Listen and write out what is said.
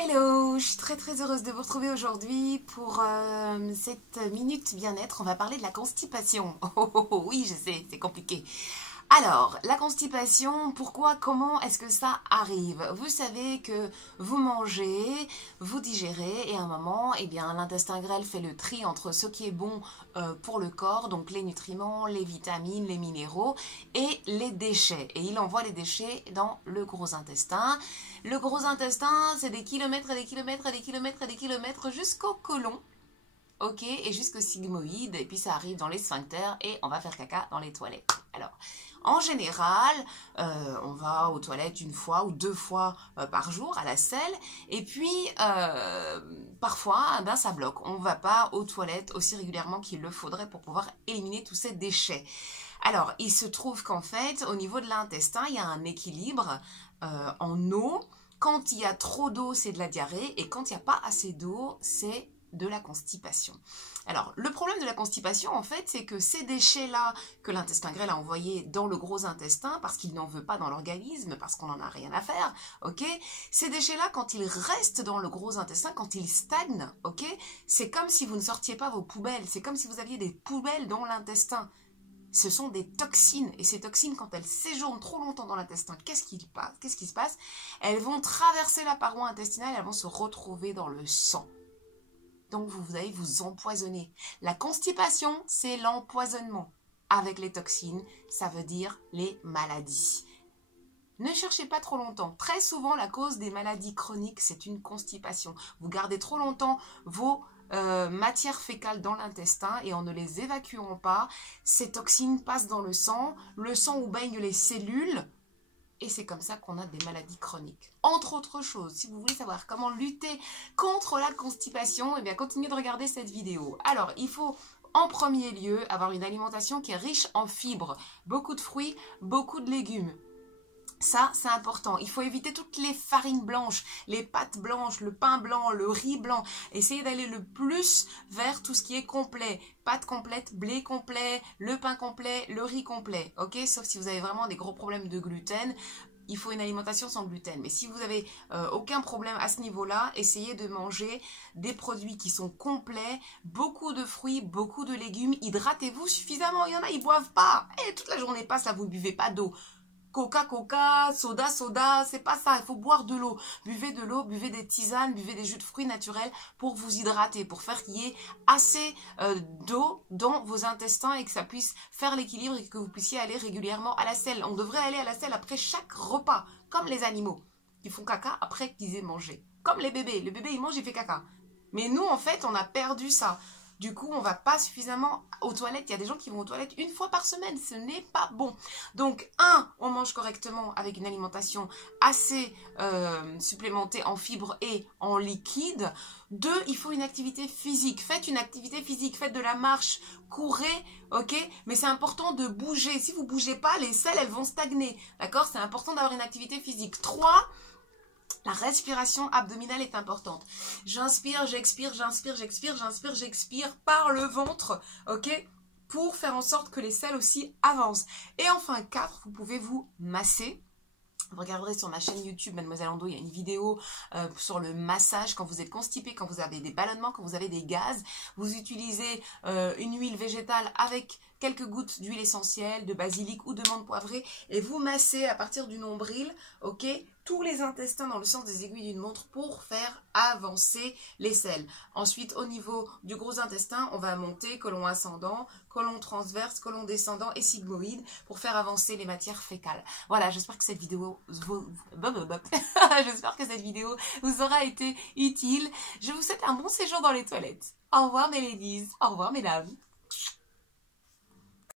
Hello, je suis très heureuse de vous retrouver aujourd'hui pour cette minute bien-être. On va parler de la constipation. Oh, oui, je sais, c'est compliqué. Alors, la constipation, pourquoi, comment est-ce que ça arrive? Vous savez que vous mangez, vous digérez et à un moment, eh bien, l'intestin grêle fait le tri entre ce qui est bon pour le corps, donc les nutriments, les vitamines, les minéraux et les déchets. Et il envoie les déchets dans le gros intestin. Le gros intestin, c'est des kilomètres et des kilomètres et des kilomètres et des kilomètres jusqu'au côlon. Ok, et jusqu'au sigmoïde, et puis ça arrive dans les sphincters et on va faire caca dans les toilettes. Alors, en général, on va aux toilettes une fois ou deux fois par jour à la selle, et puis parfois, ben, ça bloque. On ne va pas aux toilettes aussi régulièrement qu'il le faudrait pour pouvoir éliminer tous ces déchets. Alors, il se trouve qu'en fait, au niveau de l'intestin, il y a un équilibre en eau. Quand il y a trop d'eau, c'est de la diarrhée, et quand il n'y a pas assez d'eau, c'est de la constipation. Alors, le problème de la constipation, en fait, c'est que ces déchets-là que l'intestin grêle a envoyés dans le gros intestin, parce qu'il n'en veut pas dans l'organisme, parce qu'on n'en a rien à faire, ok? Ces déchets-là, quand ils restent dans le gros intestin, quand ils stagnent, ok? C'est comme si vous ne sortiez pas vos poubelles, c'est comme si vous aviez des poubelles dans l'intestin. Ce sont des toxines, et ces toxines, quand elles séjournent trop longtemps dans l'intestin, qu'est-ce qui se passe? Elles vont traverser la paroi intestinale, elles vont se retrouver dans le sang. Donc vous allez vous empoisonner. La constipation, c'est l'empoisonnement. Avec les toxines, ça veut dire les maladies. Ne cherchez pas trop longtemps. Très souvent, la cause des maladies chroniques, c'est une constipation. Vous gardez trop longtemps vos matières fécales dans l'intestin et en ne les évacuant pas, ces toxines passent dans le sang où baignent les cellules. Et c'est comme ça qu'on a des maladies chroniques. Entre autres choses, si vous voulez savoir comment lutter contre la constipation, eh bien continuez de regarder cette vidéo. Alors, il faut en premier lieu avoir une alimentation qui est riche en fibres, beaucoup de fruits, beaucoup de légumes. Ça, c'est important. Il faut éviter toutes les farines blanches, les pâtes blanches, le pain blanc, le riz blanc. Essayez d'aller le plus vers tout ce qui est complet. Pâtes complètes, blé complet, le pain complet, le riz complet. Ok? Sauf si vous avez vraiment des gros problèmes de gluten. Il faut une alimentation sans gluten. Mais si vous avez aucun problème à ce niveau-là, essayez de manger des produits qui sont complets, beaucoup de fruits, beaucoup de légumes. Hydratez-vous suffisamment. Il y en a, ils boivent pas. Et toute la journée passe, là, vous ne buvez pas d'eau. Coca, soda, c'est pas ça, il faut boire de l'eau. Buvez de l'eau, buvez des tisanes, buvez des jus de fruits naturels pour vous hydrater, pour faire qu'il y ait assez d'eau dans vos intestins et que ça puisse faire l'équilibre et que vous puissiez aller régulièrement à la selle. On devrait aller à la selle après chaque repas, comme les animaux qui font caca après qu'ils aient mangé. Comme les bébés, le bébé il mange, il fait caca. Mais nous en fait, on a perdu ça. Du coup, on ne va pas suffisamment aux toilettes. Il y a des gens qui vont aux toilettes une fois par semaine. Ce n'est pas bon. Donc, on mange correctement avec une alimentation assez supplémentée en fibres et en liquide. 2, il faut une activité physique. Faites une activité physique. Faites de la marche. Courez, ok? Mais c'est important de bouger. Si vous ne bougez pas, les selles, elles vont stagner. D'accord? C'est important d'avoir une activité physique. 3, la respiration abdominale est importante. J'inspire, j'expire, j'inspire, j'expire, j'inspire, j'expire par le ventre, ok? Pour faire en sorte que les selles aussi avancent. Et enfin, 4, vous pouvez vous masser. Vous regarderez sur ma chaîne YouTube Mademoiselle Ando, il y a une vidéo sur le massage quand vous êtes constipé, quand vous avez des ballonnements, quand vous avez des gaz. Vous utilisez une huile végétale avec quelques gouttes d'huile essentielle, de basilic ou de menthe poivrée et vous massez à partir du nombril, ok, tous les intestins dans le sens des aiguilles d'une montre pour faire avancer les selles. Ensuite, au niveau du gros intestin, on va monter côlon ascendant, côlon transverse, côlon descendant et sigmoïde pour faire avancer les matières fécales. Voilà, j'espère que cette vidéo j'espère que cette vidéo vous aura été utile. Je vous souhaite un bon séjour dans les toilettes. Au revoir mes ladies, au revoir mesdames.